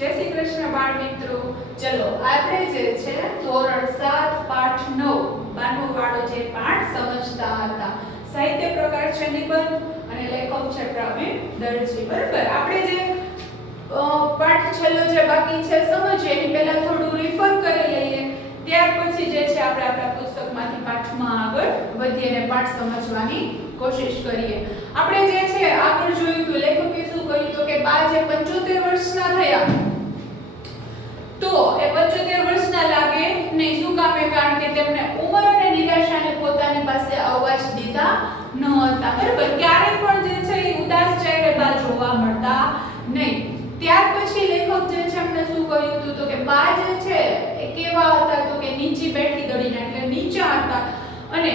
जय श्री कृष्ण बाळ મિત્રો ચલો આપણે જે છે ધોરણ 7 પાઠ 9 બાનો વાળો જે પાઠ સમજતા હતા સાહિત્ય પ્રકાર છે નિબંધ અને લેખક છે પ્રવીણ દરજી બરાબર આપણે જે પાઠ છેલ્લો જે બાકી છે સમજીએ એની પહેલા થોડું રિફર કરી લઈએ ત્યાર પછી જે છે આપણે આપણા પુસ્તકમાંથી પાઠમાં આગળ વધીએ અને પાઠ સમજવાની કોશિશ કરીએ આપણે જે છે આગળ જોયું તો લેખકે શું કહ્યું તો કે બા જે 75 વર્ષના થયા તો એ 75 વર્ષના લાગે નહીં શું કામે કારણ કે તેમને ઉંમર અને નિરાશાને પોતાની પાસે આવવા જ દીધા ન હતા બરાબર ક્યારે પણ જે છે એ ઉદાસ ચહેરે બા જોવા મળતા નહીં ત્યાર પછી લેખક જે છે એમને શું કહ્યું હતું તો કે બા જે છે એ કેવા હતા તો કે નીચી બેઠી દડીને એટલે નીચા હતા અને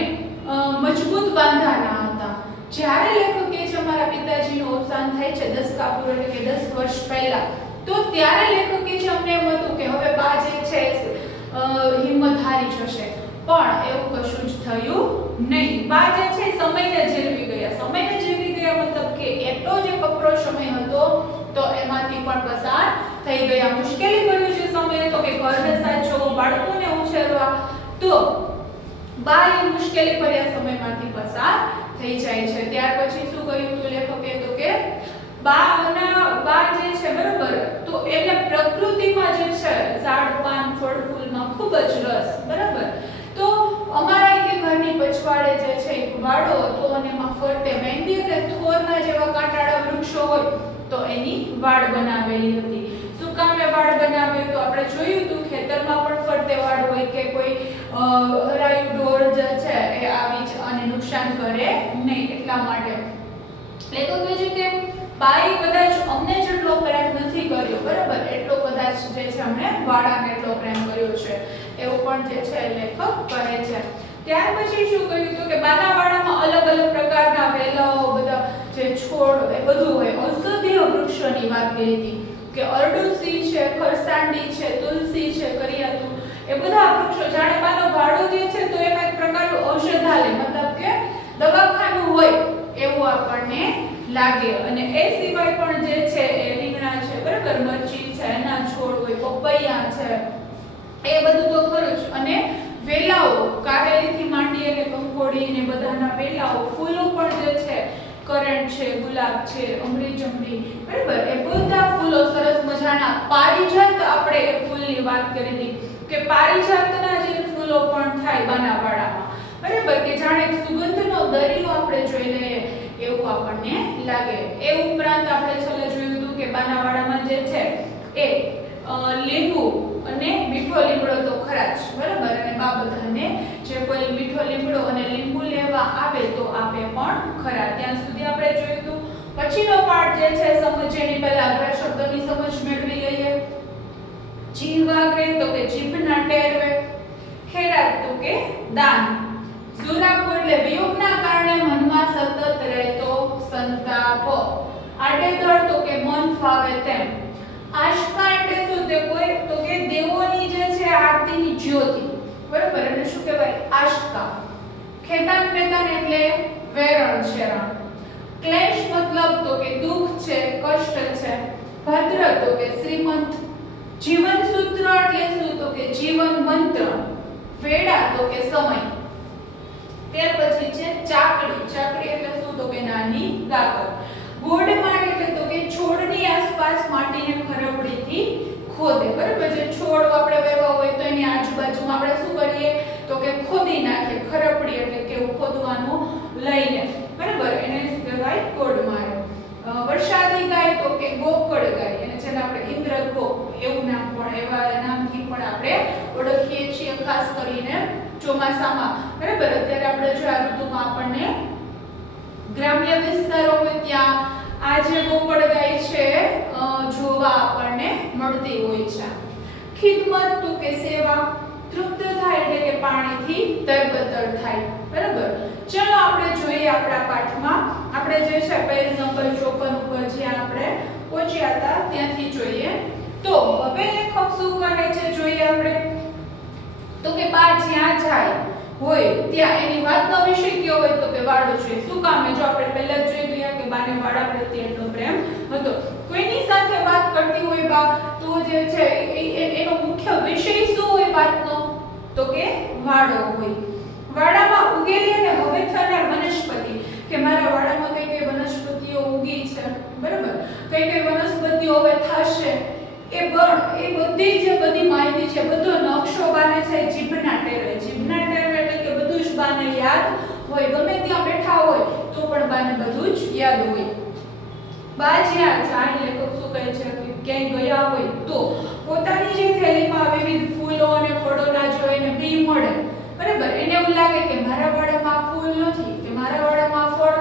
મજબૂત બાંધાના હતા જ્યારે લેખક કે છે મારા પિતાજીનું અવસાન થાય છે દશકા પૂર્વ એટલે કે 10 વર્ષ પહેલા તો ત્યારે લેખક કે છે અમને એમ હતું કે હવે બા જે છે હિંમત હારી જશે પણ એવું કશું જ થયું નહીં બા જે છે સમયને જીરવી ગયા મતલબ કે એટલો જે કપરો સમય હતો તો એમાંથી પણ પસાર થઈ ગયા મુશ્કેલી ભર્યો છે સમય તો કે ઘરને સાચવવું બાળકોને ઉછેરવા તો બા એ મુશ્કેલી ભર્યા સમયમાંથી પસાર થઈ જાય છે ત્યાર પછી શું કહ્યું તો લેખકે તો કે બા જે છે બરાબર તો એને પ્રકૃતિમાં જે છે ઝાડ પાન ફળ ફૂલમાં ખૂબ જ રસ બરાબર તો અમારા કે ઘરની પછવાડે જે છે એક વાડો હતો અને એમાં ફરતે મહેંદી અને થોરના જેવા કાંટાળા વૃક્ષો હોય તો એની વાડ બનાવેલી હતી શું કામે વાડ બનાવે તો આપણે જોયું હતું ખેતરમાં પણ ફરતે વાડ હોય કે કોઈ હરાયું ઢોર જે છે એ આવી જ અને નુકસાન કરે નહીં એટલા માટે લેખક કહે છે કે બાઈ કદાચ અમને જેટલો પ્રેમ નથી કર્યો બરાબર એટલો કદાચ જે છે અમને વાડાને એટલો પ્રેમ કર્યો છે એવું પણ જે છે લેખક કહે છે ત્યાર પછી શું કહ્યું તો કે બાના વાડામાં અલગ અલગ પ્રકારના વેલાઓ બધા જે છોડ એ બધું હોય ઔષધીય વૃક્ષોની વાત કરી હતી કે અરડુસી છે ખરસાંડી છે તુલસી છે કરિયાતુ એ બધા વૃક્ષો જાણે બાનો વાડો જે છે તો એમાં એક પ્રકારનું ઔષધાલય મતલબ કે દવાખાનું હોય એવું આપણને લાગે અને એ સિવાય પણ જે છે એ રીંગણા છે બરાબર મરચી છે એના છોડ હોય પપૈયા છે એ બધું તો ખરું જ અને વેલાઓ કારેલીથી માંડી અને કંકોડી ને બધાના વેલાઓ ફૂલો પણ જે છે કરન્ટ છે ગુલાબ છે અમરીચંપી બરાબર એ બધા ફૂલો સરસ મજાના પારિજાત આપણે એ ફૂલની વાત કરી હતી કે પારિજાતના જે ફૂલો પણ થાય બાનાવાડામાં બરાબર કે જાણે સુગંધનો દરિયો આપણે જોઈ લઈએ એવું આપણને લાગે એ ઉપરાંત આપણે છેલ્લે જોયું હતું કે બાનાવાડામાં જે છે એ લીંબુ અને મીઠો લીમડો તો ખરા જ બરાબર અને બા બધાને જે કોઈ મીઠો લીમડો અને લીંબુ લેવા આવે તો આપે પણ ખરા ત્યાં સુધી આપણે જોયું હતું પછીનો પાઠ જે છે સમજવાની પહેલા અઘરા શબ્દોની સમજ મેળવી લઈએ જીવાગ્રે તો કે જીભના ટેરવે ખેરાત તો કે દાન સુરાપો એટલે વિયોગના કારણે મનમાં સતત રહેતો સંતાપ આડેધડ તો કે મન ફાવે તેમ આસ્થા એટલે શું તે કોઈ તો કે દેવોની જે છે આરતીની જ્યોતિ બરાબર અને શું કહેવાય આસ્થા ખેતાન પેતાન એટલે વેરણ શેરણ ક્લેશ મતલબ તો કે દુઃખ છે કષ્ટ છે ભદ્ર તો કે શ્રીમંત જીવન સૂત્ર એટલે શું તો કે જીવન મંત્ર વેડા તો કે સમય ત્યાર પછી છે ચાકડી એટલે શું તો કે નાની ગાગર ગોડમાર એટલે તો કે છોડની આસપાસ માટીને ખરબડીથી ખોદે બરાબર જે છોડ આપણે વાવ્યા હોય તો એની આજુબાજુમાં આપણે શું કરીએ તો કે ખોદી નાખીએ ખરબડી એટલે કે ખોદવાનું લઈને બરાબર એને શું કહેવાય ગોડમાર વર્ષાદી ગાય તો કે ગોકળ ગાય અને જેને આપણે ઇન્દ્રગો એવું નામ પણ એવા નામથી પણ આપણે ઓળખીએ છીએ ખાસ કરીને ચોમાસામાં બરાબર અત્યારે આપણે જો આ ઋતુમાં આપણને ગ્રામ્ય વિસ્તારો હોય ત્યાં આ જે ગોકળ ગાય છે જોવા આપણને મળતી હોય છે ખિદમત તો કે સેવા તૃપ્ત થાય એટલે કે પાણીથી તરબતર થાય બરાબર ચલો આપણે જોઈએ આપણા પાઠમાં આપણે જે છે પેજ નંબર 54 ઉપર જ્યાં આપણે પહોંચ્યા હતા ત્યાંથી જોઈએ તો હવે લેખક શું કહે છે જોઈએ આપણે તો કે બા જ્યાં જાય હોય ત્યાં એની વાતનો વિષય કયો હોય તો કે વાડો છે શું કામ જો આપણે પહેલા જ જોઈ ગયા કે બાને વાડા પ્રત્યે એટલો પ્રેમ હતો કોઈની સાથે વાત કરતી હોય બા તો જે છે એનો મુખ્ય વિષય શું હોય વાતનો? તો કે વાડો હોય. વાડામાં ઉગેલી અને હવે થનાર વનસ્પતિ, કે મારા વાડામાં કઈ કઈ વનસ્પતિઓ ઉગી છે, બરાબર, કઈ કઈ વનસ્પતિઓ હવે થશે, એ બધી માહિતી છે, બધો નકશો બાને છે જીભના ટેરવે. જીભના ટેરવે એટલે કે બધું જ બાને યાદ હોય, ગમે ત્યાં બેઠા હોય તો પણ બાને બધું જ યાદ હોય. બા જ્યાં જાય, લેખક શું કહે છે કે ક્યાંય ગયા હોય તો પોતાની જે થેલીમાં વિવિધ ફૂલો અને ફળોના જો એને બી મળે, બરાબર, એને એવું લાગે કે મારા વાડામાં ફૂલ નથી, કે મારા વાડામાં ફળ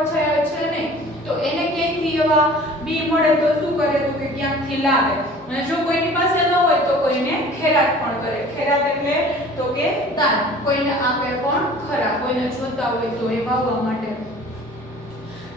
છે નહીં, તો એને ક્યાંયથી એવા બી મળે તો શું કરે, તો કે ક્યાંકથી લાવે. અને જો કોઈની પાસે ન હોય તો કોઈને ખેરાત પણ કરે. ખેરાત એટલે તો કે દાન, કોઈને આપે પણ ખરા, કોઈને જોતા હોય તો એ વાવવા માટે.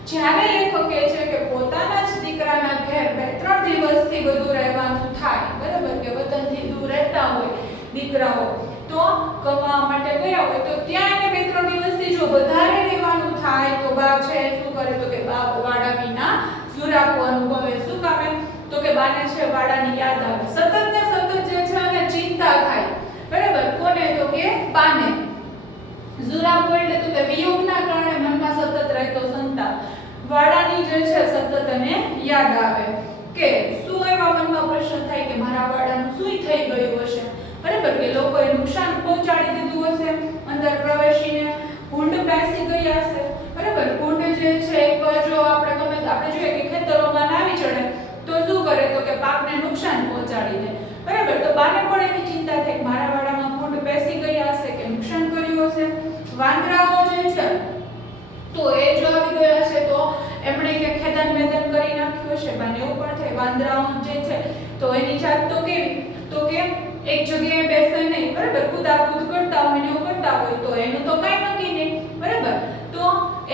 જ્યારે લેખક કહે છે કે પોતાના જ દીકરાના ઘેર 2-3 દિવસથી વધુ રહેવાનું થાય, બરાબર, કે વતનથી દૂર રહેતા હોય દીકરાઓ, તો કમાવા માટે ગયા હોય તો ત્યાં એને 2-3 દિવસથી જો વધારે રહેવાનું થાય તો બા છે શું કરે, તો કે બા વાડા વિના સુરાપો અનુભવે. શું કામે? તો કે બાને છે વાડાની યાદ આવે, સતત ને સતત જે છે અને ચિંતા થાય, બરાબર, કોને? તો કે બાને. સુરાપો એટલે તો કે વિયોગના કારણે મનમાં સતત રહેતો સંતાપ, વાડાની જે છે સતત અને યાદ આવે. કે શું એવા મનમાં પ્રશ્ન થાય કે મારા વાડાનું શું થઈ ગયું હશે, બરાબર, કે લોકોએ નુકસાન પહોંચાડી દીધું હશે, અંદર પ્રવેશીને ભૂંડ બેસી ગયા હશે, બરાબર. ભૂંડ જે છે એકવાર જો આપણે જોઈએ કે ખેતરોમાં આવી ચડે તો શું કરે, તો કે પાકને નુકસાન પહોંચાડી દે, બરાબર. તો બાને પણ એવી ચિંતા થાય કે મારા વાડામાં ભૂંડ બેસી ગયા હશે કે નુકસાન કર્યું હશે. વાંદરાઓ જે છે તો એ જો આવી ગયા હશે તો એમણે કે ખેદાન મેદાન કરી નાખ્યું હશે, બાને એવું પણ થાય. વાંદરાઓ જે છે તો એની જાત તો કેવી, તો કે એક જગ્યાએ બેસે નહીં, બરાબર, કૂદાકૂદ કરતા હોય ને એવું કરતા હોય તો એનું તો કઈ નક્કી નહીં, બરાબર. તો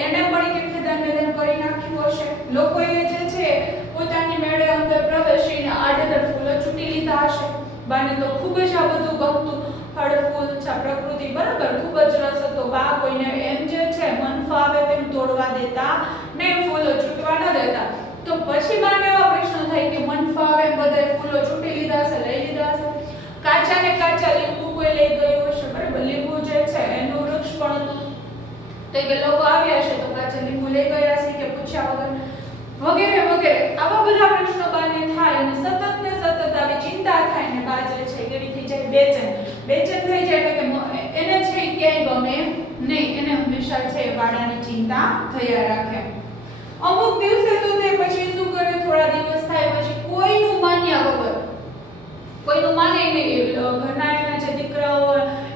એને પણ કે ખેદાન મેદાન કરી નાખ્યું હશે. લોકોએ જે છે પોતાની મેળે અંદર પ્રવેશીને આડેધડ ફૂલો ચૂંટી લીધા હશે. બાને તો ખૂબ જ આ બધું ગમતું, ફળ ફૂલ છે, પ્રકૃતિ, બરાબર, ખૂબ જ રસ હતો. બા કોઈને એમ જે છે મન ફાવે તેમ તોડવા દેતા ને ફૂલો ચૂંટવા ન દેતા. તો પછી બાને એવા પ્રશ્ન થાય કે મન ફાવે બધા ફૂલો ચૂંટી લીધા હશે, લઈ લીધા હશે. કાચા ને કાચા લીંબુ કોઈ લઈ ગયું હશે, બરાબર, લીંબુ જે છે એનું વૃક્ષ પણ હતું તો કે લોકો આવ્યા હશે તો કાચા લીંબુ લઈ ગયા હશે કે પૂછ્યા વગર, વગેરે વગેરે. આવા બધા પ્રશ્નો બાને થાય અને સતત ને સતત આવી ચિંતા થાય ને બા જે છે કેવી થઈ જાય, બેચેન થઈ જાય, એટલે કે એને છે ક્યાંય ગમે નહીં, એને હંમેશા છે વાડાની ચિંતા થયા રાખે. અમુક દિવસે તો તે પછી શું કરે, થોડા દિવસ થાય પછી કોઈનું માન્યા વગર, કોઈનું માને નહીં, ઘરના એના જે દીકરાઓ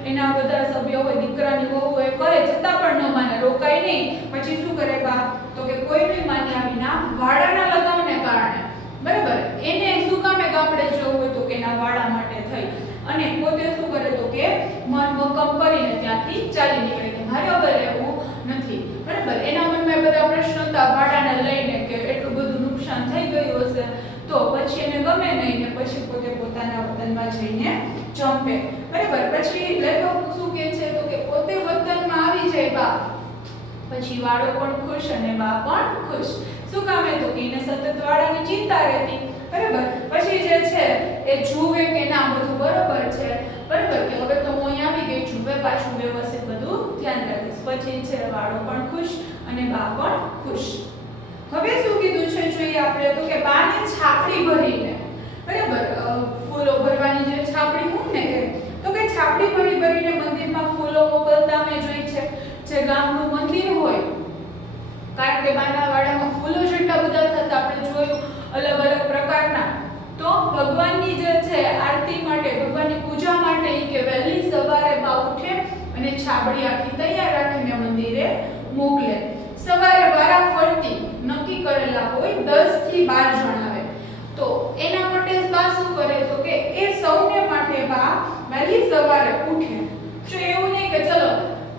એના બધા સભ્યો હોય, દીકરાની વહુ હોય, કરે છતાં પણ ન માને, રોકાય નહીં. પછી શું કરે બા, તો કે કોઈનું માન્યા વિના વાડાના લગાવને કારણે, બરાબર, એને શું કામે ગામડે જવું હોય તો કે એના વાડા માટે થઈ અને પોતે શું કરે, તો કે મન મક્કમ કરીને ત્યાંથી ચાલી નીકળે કે મારે હવે રહેવું નથી, બરાબર. એના મનમાં બધા પ્રશ્નો હતા વાડાને લઈને કે એટલું બધું નુકસાન થઈ ગયું હશે તો પછી એને ગમે નહીં ને પછી પોતે પોતાના વતનમાં જઈને જંપે, બરાબર. પછી લેખક શું કહે છે, તો કે પોતે વતનમાં આવી જાય બા પછી વાડો પણ ખુશ અને બા પણ ખુશ. શું કામે, તો કે એને સતત વાડાની ચિંતા રહેતી, બરાબર. પછી જે છે એ જુએ કે ના બધું બરોબર છે, બરાબર, કે હવે તો હું અહીં આવી ગઈ છું, પાછું વ્યવસ્થિત બધું ધ્યાન રાખીશ. પછી છે વાડો પણ ખુશ અને બા પણ ખુશ. હવે શું કીધું છે જોઈએ આપણે, તો કે બાને છાપડી ભરીને, બરાબર, ફૂલો ભરવાની જે છાપડી હોય ને તો કે છાપડી ભરીને મંદિરમાં ફૂલો મોકલતા મેં જોઈ છે. જે ગામનું મંદિર હોય, કારણ કે બાના વાડામાં ફૂલો જેટલા બધા થતા આપણે જોયું અલગ અલગ પ્રકારના, તો ભગવાનની જે છે આરતી માટે, ભગવાનની પૂજા માટે કે વહેલી સવારે બા ઉઠે અને છાબડી આખી તૈયાર રાખીને મંદિરે મોકલે. સવારે વારા ફરતી નક્કી કરેલા હોય 10 થી 12 જણ આવે તો એના માટે બા શું કરે, તો કે એ સૌને માટે બા વહેલી સવારે ઉઠે. જો એવું નહીં કે ચલો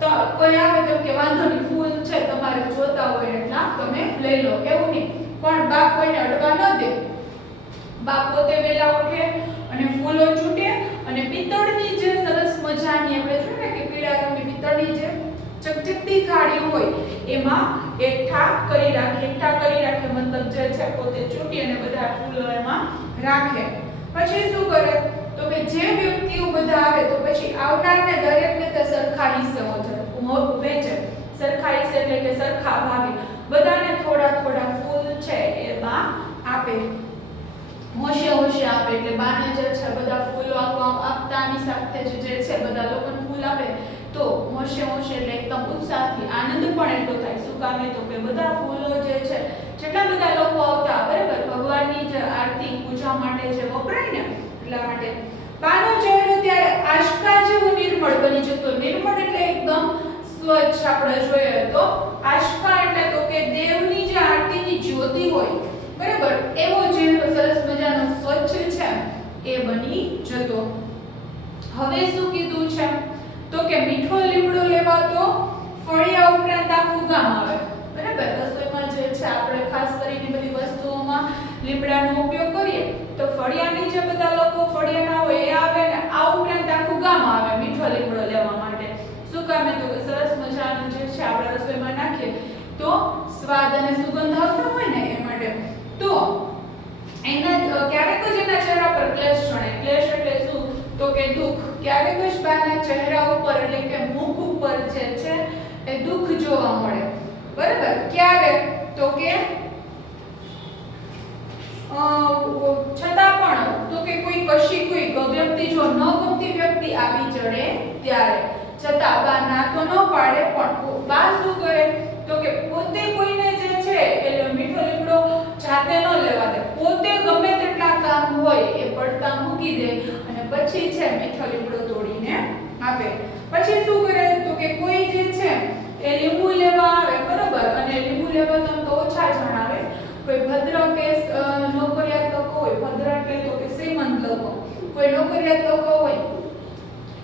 તો કોઈ આવે તો કે વાંધો નહીં, ફૂલ છે તમારે જોતા હોય એટલા તમે લઈ લો, એવું નહીં. પણ બા કોઈને અડવા ન દે. બા પોતે વહેલા ઉઠે અને ફૂલો ચૂંટે અને પિત્તળની જે સરસ મજાની આપણે જોઈએ ને કે પીળા રંગની પિત્તળની જે ચકચકતી થાળી હોય એમાં એકઠા કરી રાખે મતલબ જે છે પોતે ચૂંટી અને બધા ફૂલો એમાં રાખે, પછી શું કરે તો કે જે વ્યક્તિઓ બધા આવે તો પછી આવનારને દરેકને તે સરખા હિસ્સે વહેંચે, સરખા હિસ્સે એટલે કે સરખા ભાગે બધાને થોડા થોડા ફૂલ છે એમાં આપે, હોશે હોશે આપે, એટલે બાને જે છે બધા ફૂલો આપતાની સાથે જે છે બધા લોકોને ફૂલ આપે તો હોશે હોશે એટલે એકદમ ઉત્સાહથી આનંદ પણ એટલો થાય. શું કામે તો કે બધા ફૂલો જે છે જેટલા બધા લોકો આવતા બરાબર ભગવાનની જે આરતી પૂજા માટે જે વપરાય ને એટલા માટે બાનો ચહેરો ત્યારે આશકા જેવો નિર્મળ બની જતો. નિર્મળ એટલે એકદમ સ્વચ્છ. આપણે જોઈએ તો આશકા એટલે તો કે દેવની જે આરતીની જ્યોતિ હોય બરાબર એવો ચહેરો સરસ મજાનો સ્વચ્છ છે એ બની જતો. હવે શું કીધું છે તો કે મીઠો લીમડો લેવાતો ફળિયા ઉપરાંત આખું ગામ આવે બરાબર. રસોઈમાં જે છે આપણે ખાસ કરીને બધી વસ્તુઓમાં લીમડાનો ઉપયોગ કરીએ તો ફળિયાની જે બધા લોકો ફળિયાના હોય એ આવે ને આ ઉપરાંત આખું ગામ આવે મીઠો લીમડો લેવા માટે. શું કામે તો કે સરસ મજાનું જે છે આપણે રસોઈમાં નાખીએ તો સ્વાદ અને સુગંધ આવતો હોય ને એ માટે. તો એના ક્યારેક જ એના ચહેરા પર ક્લેશ જણાય. ક્લેશ એટલે શું તો કે દુઃખ. ક્યારેક જ બાના ચહેરા ઉપર એટલે કે મુખ ઉપર જે છે એ દુઃખ જોવા મળે બરાબર. ક્યારે તો કે છતાં પણ તો કે કોઈ વ્યક્તિ જો ન ગમતી વ્યક્તિ આવી ચડે ત્યારે છતાં બા ના તો ન પાડે પણ બા શું કરે તો કે પોતે કોઈને જે છે એટલે મીઠો લીમડો જાતે ન લેવા દે, પોતે ગમે તેટલા કામ હોય એ પડતા મૂકી દે અને પછી છે મીઠો લીમડો તોડીને આપે. પછી શું કરે તો કે કોઈ જે છે એ લીંબુ લેવા આવે બરોબર અને લીંબુ લેવા તો ઓછા જણ આવે. કોઈ ભદ્ર કે નોકરિયાત લોકો હોય, ભદ્ર એટલે તો કે શ્રીમંત લોકો, કોઈ નોકરિયાત લોકો હોય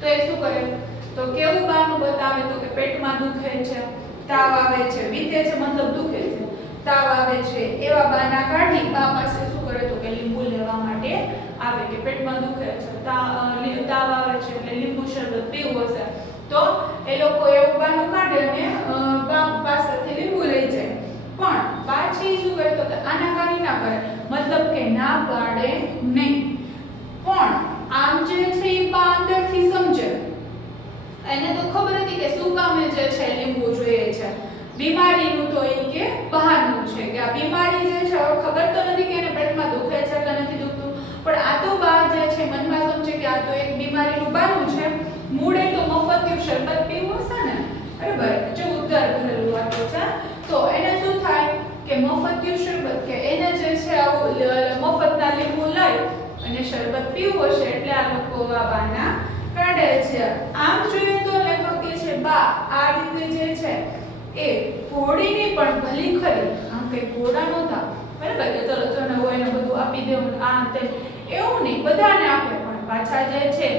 તો એ શું કરે તો કેવું બાનું બતાવે તો કે પેટમાં દુખે છે, તાવ આવે છે, વીતે છે મતલબ દુખે છે, તાવ આવે છે એવા બાના કાઢી બા પાસે શું કરે તો કે લીંબુ લેવા માટે આવે કે પેટમાં દુખે છે, તાવ આવે છે એટલે લીંબુ શરબત પીવું હશે તો એ લોકો એવું બાનું કાઢે અને બા પાસેથી લીંબુ લઈ જાય. પણ પાછી શું કરે તો કે આનાકાની ના કરે મતલબ કે ના પાડે નહીં. પણ આમ જે છે એ બા અંદરથી સમજે, એને તો ખબર હતી કે શું કામે જે છે લીંબુ જોઈએ છે, બીમારીનું તો એ કે બહાનું છે કે આ બીમારી જે છે ખબર તો નથી કે એને પેટમાં દુખે છે કે નથી દુખતું પણ આ તો બા જે છે મનમાં સમજે કે આ તો એક બીમારીનું બહાનું છે. મૂળે તો મફતિયું શરબત પીવું હશે ને બરાબર જો ઉદ્ગાર કરેલું વાક્ય છે તો એને શું થાય કે મફતિયું શરબત કે એને જે છે આવું મફતના લીંબુ લઈ અને શરબત પીવું હશે એટલે આ લોકો આ બાના કાઢે છે. આમ જોઈએ તો લેખક કે છે બા આ રીતે જે છે એ ઘોડીની પણ ભલી ખરી, આમ કઈ ઘોડા નહોતા બરાબર કે ચલો ચને હોય ને બધું આપી દેવું આ તેમ એવું નહીં, બધાને આપે પણ પાછા જે છે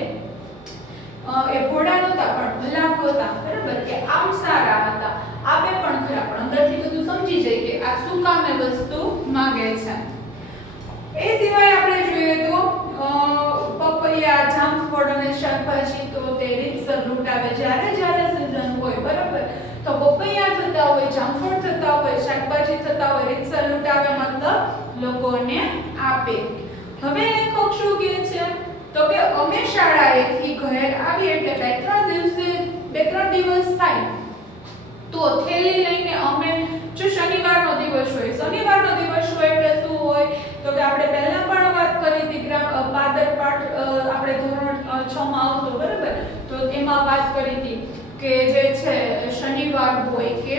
એ ઘોડા નહોતા પણ ભલા હતા બરાબર કે આમ સારા હતા, આપે પણ ખરા પણ અંદરથી બધું સમજી જાય કે આ શું કામે વસ્તુ માંગે છે. એ સિવાય આપણે જોઈએ તો પપૈયા, જામફળ અને શાકભાજી તો તે રીતસર લૂંટાવે જ્યારે જ્યારે સીઝન હોય બરાબર તો પપૈયા થતા હોય, જામફળ થતા હોય, શાકભાજી થતા હોય રીતસર લૂંટાવે મતલબ લોકોને આપે. હવે લેખક શું કહે છે તો કે અમે શાળાએથી ઘરે આવી એટલે બે ત્રણ દિવસ થાય તો થેલી લઈને અમે જો શનિવારનો દિવસ હોય એટલે શું હોય તો કે આપણે પહેલા પણ વાત કરી હતી પાદર પાઠ આપણે ધોરણ 6 માં આવતો બરાબર તો એમાં વાત કરી હતી કે જે છે શનિવાર હોય કે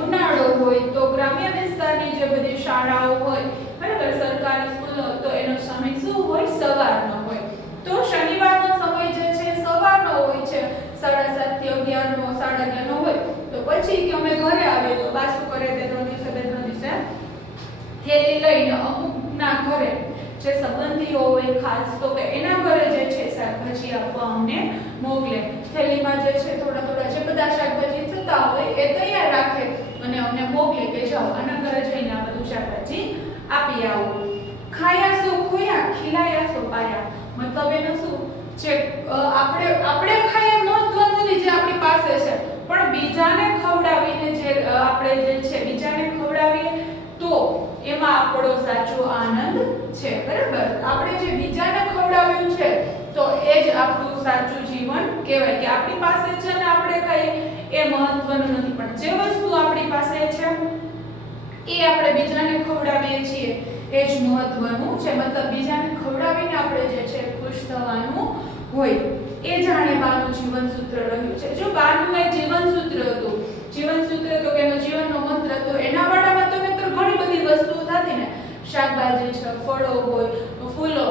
ઉનાળો હોય તો ગ્રામ્ય વિસ્તારની જે બધી શાળાઓ હોય બરાબર સરકારી સ્કૂલો તો એનો સમય શું હોય સવારનો હોય. તો શનિવારનો સમય જે છે સવારનો હોય છે 7:30 થી 11 નો 11:30 નો હોય તો પછી કે અમે ઘરે આવીએ તો બા શું કરે બે ત્રણ દિવસે થેલી લઈને અમુકના ઘરે જે સંબંધીઓ હોય ખાસ તો કે એના ઘરે જે છે શાકભાજી આપવા અમને મોકલે. થેલીમાં જે છે થોડા જે બધા શાકભાજી થતા હોય એ તૈયાર રાખે અને અમને મોકલે કે જાઓ આના ઘરે જઈને આ બધું શાકભાજી આપી આવો. ખાયા સો ખોયા ખીલાયા સો પાયા મતલબ એનો શું છે આપણે ખાઈએ મહત્વનું નથી જે આપણી પાસે છે પણ બીજાને ખવડાવીને જે આપણે જે છે બીજાને ખવડાવીએ તો એમાં આપણો સાચો આનંદ છે બરાબર. આપણે જે બીજા એ જ આપણું સાચું જીવન કહેવાય કે આપણી પાસે છે ને આપણે કઈ એ મહત્વનું નથી, પણ જે વસ્તુ આપણી પાસે છે એ આપણે બીજાને ખવડાવીએ છીએ એ જ મહત્વનું છે, મતલબ બીજાને ખવડાવીને આપણે જે છે ખુશ થવાનું હોય. એ જાણે બાનું જીવન સૂત્ર રહ્યું છે. જો બાનું એ જીવન સૂત્ર હતું, જીવન સૂત્ર તો કે એનો જીવનનો મંત્ર હતો, એના વાળામાં તો મિત્ર ઘણી બધી વસ્તુઓ થતી ને, શાકભાજી છે, ફળો હોય, ફૂલો,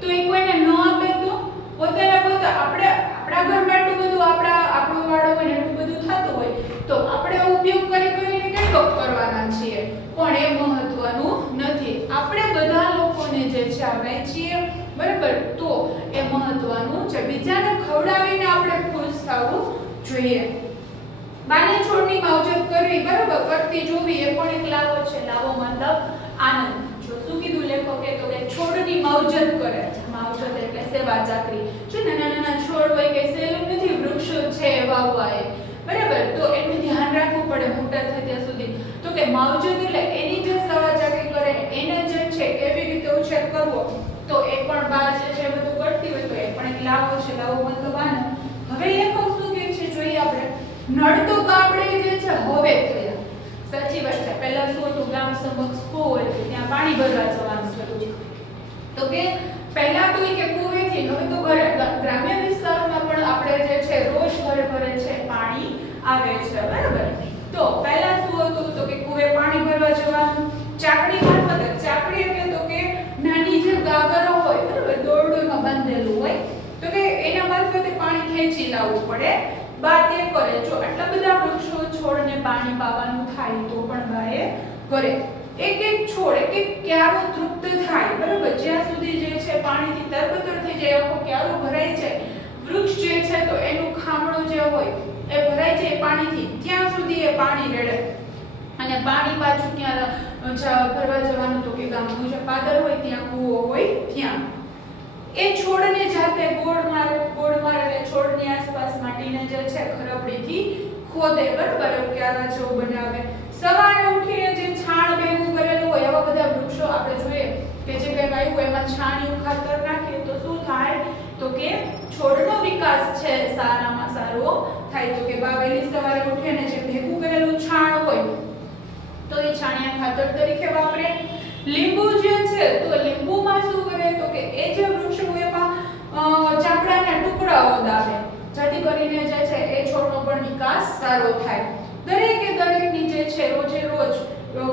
તો એ કોઈને ન આપે તો પોતાને પોતા આપણા ઘરમાં એટલું બધું આપણો વાળો હોય ને એટલું બધું થતું હોય તો આપણે ઉપયોગ કરીને કેટલો કરવાના છીએ, પણ એ મહત્વનું નથી. આપણે બધા લોકોને જે છે આપણે છીએ, બરાબર, તો એ મહત્વનું છે. બીજાને ખવડાવીને આપણે ખુશ થવું જોઈએ. બાને છોડની માવજત કરવી, બરાબર, કરતી જોવી એ પણ એક લાવો છે. લાવો મતલબ આનંદ. જો શું કીધું લેખકે, તો કે છોડની માવજત કરે. માવજત એટલે સેવા ચાકરી. જો નાના છોડ હોય કે સહેલું નથી વૃક્ષો છે વાવવા એ, બરાબર, તો એનું ધ્યાન રાખવું પડે મોટા થાય ત્યાં સુધી. તો કે માવજત એટલે એની જે સેવા ચાકરી કરે એને જે છે એવી રીતે ઉછેર કરવો, તો એ પણ બા જે છે બધું કરતી હોય તો એ પણ એક લાવો છે. લાવો મતલબ આનંદ. હવે લેખક શું કહે છે જોઈએ આપણે. નળ તો કાપડે જે છે હવે થયા. સાચી વાત છે. પહેલા શું હતું, ગામ સમક્ષ કૂવો હતો, ત્યાં પાણી ભરવા જવાનું હતું, તો કે પહેલા તો કે કૂવેથી, હવે તો ગ્રામ્ય વિસ્તારોમાં પણ આપણે જે છે રોજ ઘરે છે પાણી આવે છે, બરાબર. તો પહેલા શું હતું, તો કે કૂવે પાણી ભરવા જવાનું, ચાકડી મારફતે. ચાકડી એટલે તો કે નાની જે ગાગરો હોય, બરાબર, દોરડોમાં બાંધેલું હોય, તો કે એના મારફતે પાણી ખેંચી લાવવું પડે. બા તે કરે. જો આટલા બધા વૃક્ષો છોડને પાણી પાવાનું થાય તો પણ બા એ કરે. એક છોડ, એક ક્યારો તૃપ્ત થાય, બરાબર, જ્યાં સુધી જે છે પાણીથી તરબતર થઈ જાય, આખો ક્યારો ભરાઈ જાય, વૃક્ષ જે છે તો એનું ખામણું જે હોય એ ભરાઈ જાય પાણીથી, ત્યાં સુધી એ પાણી રેડે. અને પાણી પાછું ક્યાં ભરવા જવાનું, તો કે ગામનું જે પાદર હોય ત્યાં કૂવો હોય ત્યાં. એ છોડને જાતે ગોળ મારે એટલે છોડની આસપાસ માટીને જે છે ખરબડીથી ખોદે, બરાબર, ક્યારા જેવો બનાવે. સવારે ઉઠીને જે છાણ ભેગું કરેલું હોય એવા બધા વૃક્ષો આપણે જોઈએ કે જે કંઈ વાવ્યું હોય એમાં છાણિયું ખાતર નાખીએ તો શું થાય, તો કે છોડનો વિકાસ છે સારામાં સારો થાય. તો કે બા વહેલી સવારે ઉઠીને જે ભેગું કરેલું છાણ હોય તો એ છાણિયા ખાતર તરીકે વાપરે. લીંબુ જે છે તો લીંબુમાં શું કરે, તો કે એ જે વૃક્ષ હોય એમાં ચામડાના ટુકડાઓ દાબે, જેથી કરીને જે છે એ છોડનો પણ વિકાસ સારો થાય. દરેકની જે છે રોજે રોજ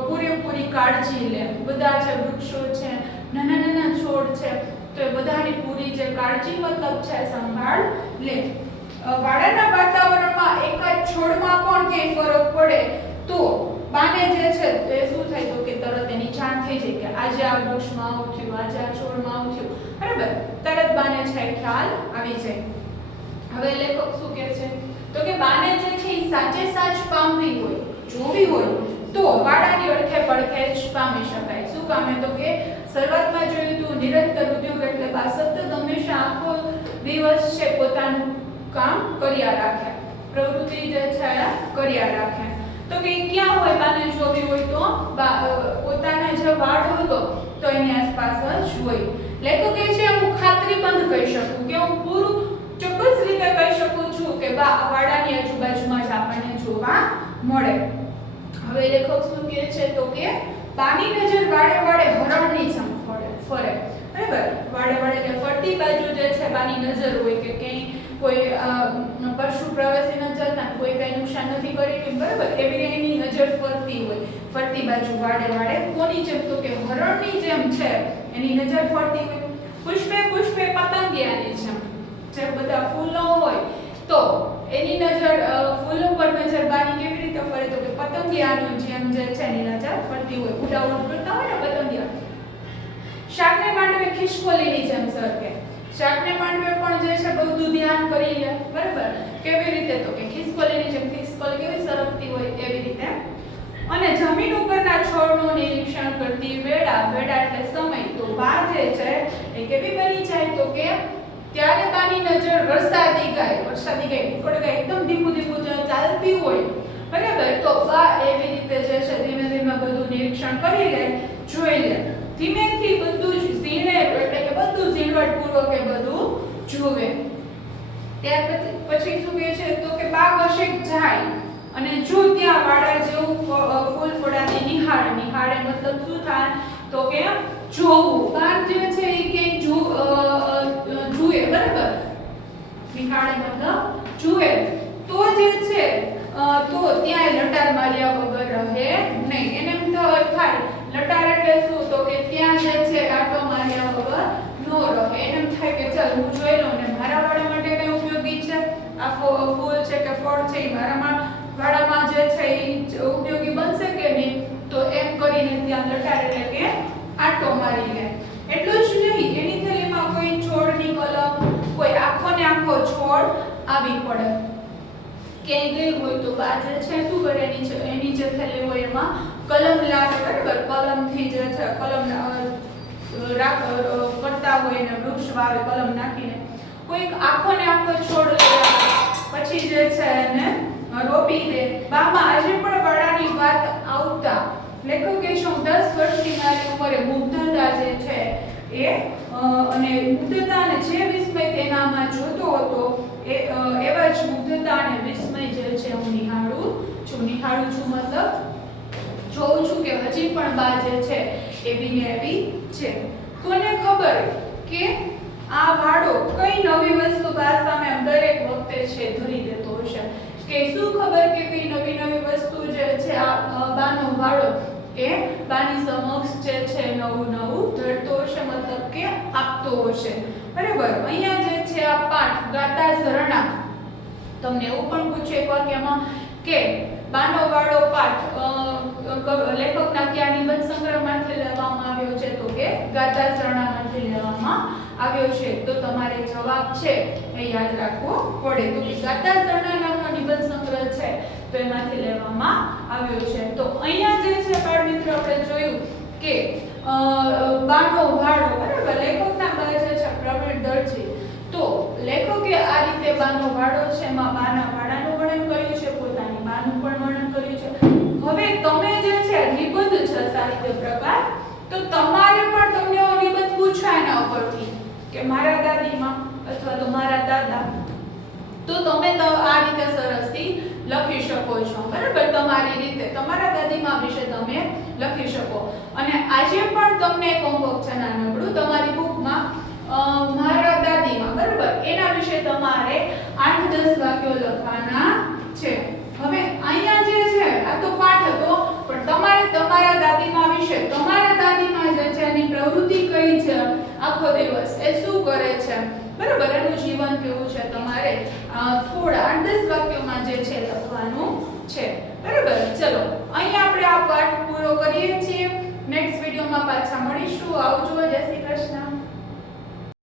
પૂરેપૂરી કાળજી લે. બધા જે વૃક્ષો છે, નાના છોડ છે, તો એ બધાની પૂરી જે કાળજી મતલબ છે સંભાળ લે. વાડાના વાતાવરણમાં એકાદ છોડમાં પણ ક્યાંય ફરક પડે તો બાને જે છે એ શું થાય, તો કે તરત એની જાણ થઈ જાય કે આજે આ વૃક્ષમાં આવું થયું, આજે આ છોડમાં આવું થયું, બરાબર, તરત બાને છે ખ્યાલ આવી જાય. હવે લેખક શું કહે છે, તો કે બાને જે છે એ સાચે સાચ પામવી હોય, જોવી હોય તો વાડાની અડખે પડખે જ પામી શકાય. શું કામે, તો કે શરૂઆતમાં જોયું તું નિરંતર ઉદ્યોગ એટલે બા સતત હંમેશા આખો દિવસ છે પોતાનું કામ કર્યા રાખે, પ્રવૃત્તિ જે છે કર્યા રાખે. તો કે ક્યાં હોય બાને જોવી હોય તો પોતાના જે વાડો હતો તો એની આસપાસ જ હોય. લેખકે છે હું ખાતરીબંધ કહી શકું કે હું પૂરું ચોક્કસ રીતે કહી શકું છું કે બા વાડાની આજુબાજુમાં જ આપણને જોવા મળે. હવે લેખક શું કહે છે, તો કે બાની નજર વાડે હરણની જેમ ફરે, બરાબર, વાડે કે ફરતી બાજુ જે છે બાની નજર હોય કે ક્યાંય કોઈ પશુ પ્રવાસી નજર ના કોઈ કઈ નુકસાન નથી કરી, બરાબર, એવી એની નજર ફરતી હોય, ફરતી બાજુ વાડે કોની જેમ, તો કે હરણની જેમ છે એની નજર ફરતી હોય. પુષ્પે પતંગિયાની જેમ, જે બધા ફૂલો હોય તો એની નજર ફૂલો પર નજર બાની કેવી રીતે ફરે, તો કે પતંગિયાની જેમ જે છે એની નજર ફરતી હોય, ઉડાઉડ કરતા હોય ને પતંગિયા. શાકને માંડવે ખિસકોલીની જેમ સરકે. શાકને માંડવે પણ જે છે બધું ધ્યાન કરી લે, બરાબર, કેવી રીતે, તો કે ખિસકોલીની જેમ, ખિસકોલી કેવી સરકતી હોય એવી રીતે. અને જમીન ઉપરના છોડનું નિરીક્ષણ કરતી વેળા એટલે સમય, તો બા જે છે એ કેવી બની જાય, તો કે ત્યારે બાની નજર વરસાદી ગાય એકદમ ધીમું ચાલતી હોય, બરાબર, તો બા એવી રીતે જે છે ધીમે બધું નિરીક્ષણ કરી લે, જોઈ લે, ધીમેથી બધું જ ઝીણે એટલે કે બધું ઝીણવટપૂર્વક એ બધું જુએ. ત્યાર પછી શું કહે છે તો કે બા કશેક જાય અને જો ત્યાં વાડા જેવું ફૂલ ફોડાને નિહાળે મતલબ શું થાય તો કે જોવું. બા જે છે એ કે જુએ, બરાબર, નિહાળે મતલબ જુએ તો જે છે તો ત્યાં લટાર માર્યા વગર રહે નહીં. એને એમ થાય લટાર એટલે શું તો કે ત્યાં જે છે આટો માર્યા વગર નો રહે. એને એમ થાય કે ચાલ હું જોઈ લઉં ને મારા વાળા માટે કઈ ઉપયોગી છે, આ ફૂલ છે કે ફળ છે એ મારા વાળામાં જે છે એ ઉપયોગી બનશે કે નહીં, તો એમ કરીને ત્યાં લટાર એટલે કે આટો મારી લે. એટલું જ નહીં, એની થેલીમાં કોઈ છોડની કલમ, કોઈ આખો ને આખો છોડ આવી પડે ક્યાંય ગઈ હોય તો બા જે છે શું કરે એની જે થેલી હોય એમાં કલમ લાવે, બરાબર, કલમથી જે છે કલમ કરતા હોય ને વૃક્ષ વાવે કલમ નાખીને, કોઈક આખો ને આખો છોડ લઈ પછી જે છે એને રોપી દે. બામાં આજે પણ વાડાની વાત આવતા લેખકે શું 10 વર્ષની નાની ઉંમરે મુગ્ધતા જે છે એ અને મુગ્ધતા અને જે વિસ્મય તેનામાં જોતો હતો એવા જ મુગ્ધતા અને વિસ્મય જે છે હું નિહાળું છું મતલબ જોઉં છું કે હજી પણ બા જે છે એવી ને એવી છે. કોને ખબર કે આ વાડો કઈ નવી વસ્તુ બા સામે દરેક વખતે છે ધરી દેતો હશે. કે શું ખબર કે કઈ નવી વસ્તુ જે છે આ બાનો વાડો એ બાની સમક્ષ જે છે નવું ધરતો હશે, મતલબ કે આપતો હશે, બરાબર. અહીંયા જે છે આ પાઠ ગાતા ઝરણા, તમને એવું પણ પૂછે એક વાક્યમાં કે બાનો વાડો પાઠ લેખકના કયા નિબંધ સંગ્રહમાંથી લેવામાં આવ્યો છે તો કે ગાતા ઝરણામાંથી લેવામાં આવ્યો છે. તો તમારે જવાબ છે એ યાદ રાખવો પડે. તો કે ગાતા ઝરણા નામનો નિબંધ સંગ્રહ છે તો એમાંથી લેવામાં આવ્યો છે. તો અહીંયા જે છે બાળ મિત્રો આપણે જોયું કે બાનો વાડો, બરાબર, લેખકના બા જે છે પ્રવીણ દરજી. તો લેખકે આ રીતે બાનો વાડો છે એમાં બાના વાડાનું વર્ણન કર્યું છે, પોતાની બાનું પણ વર્ણન કર્યું છે. હવે તમે જે છે નિબંધ છે સાહિત્ય પ્રકાર, તો તમારે પણ તમને નિબંધ પૂછાય એના ઉપરથી કે મારા દાદીમાં અથવા તો મારા દાદા, તો તમે આ રીતે સરસથી લખી શકો છો, બરાબર. તમારી રીતે તમારા દાદીમાં વિશે તમે લખી શકો. અને આજે પણ તમને એક હોમવર્ક છે નાનકડું તમારી બુકમાં મારા દાદીમાં, બરાબર, એના વિશે તમારે 8-10 વાક્યો લખવાના છે. હવે અહીંયા જે છે આ તો પાઠ હતો, પણ તમારે તમારા દાદીમાં વિશે, તમારા દાદીમાં જે છે એની પ્રવૃત્તિ કઈ છે આખો દિવસ, એ શું કરે છે, બરાબર, એનું જીવન કેવું છે, તમારે થોડા 8-10 વાક્યોમાં જે છે લખવાનું